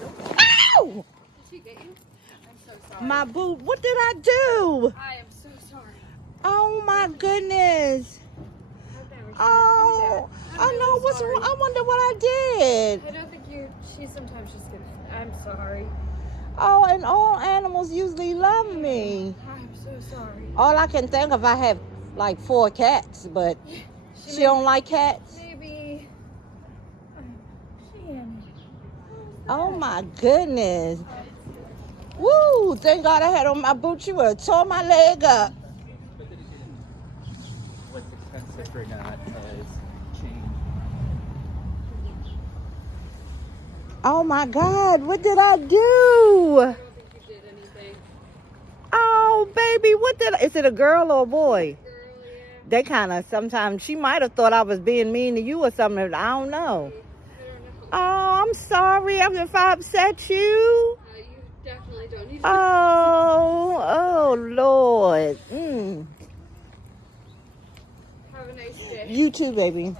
Ow! Did she get you? I'm so sorry. My boot. What did I do? I am so sorry. Oh my goodness. I've never seen Oh, her do that. I I'm know really what's sorry. wrong. I wonder what I did. I don't think she sometimes just gets, I'm sorry. Oh, and all animals usually love me. I'm so sorry. All I can think of, I have like 4 cats, but she don't like cats. Maybe. Shannon. Oh my goodness. Woo! Thank God I had on my boots. She would have tore my leg up. What's expensive or not has changed. Oh my God, what did I do? I don't think you did anything. Oh baby, is it a girl or a boy? Girl, yeah. They kind of, sometimes she might have thought I was being mean to you or something. I don't know. I don't know. Oh, I'm sorry if I upset you. You definitely don't need to. Oh Lord. Have a nice day. You too, baby.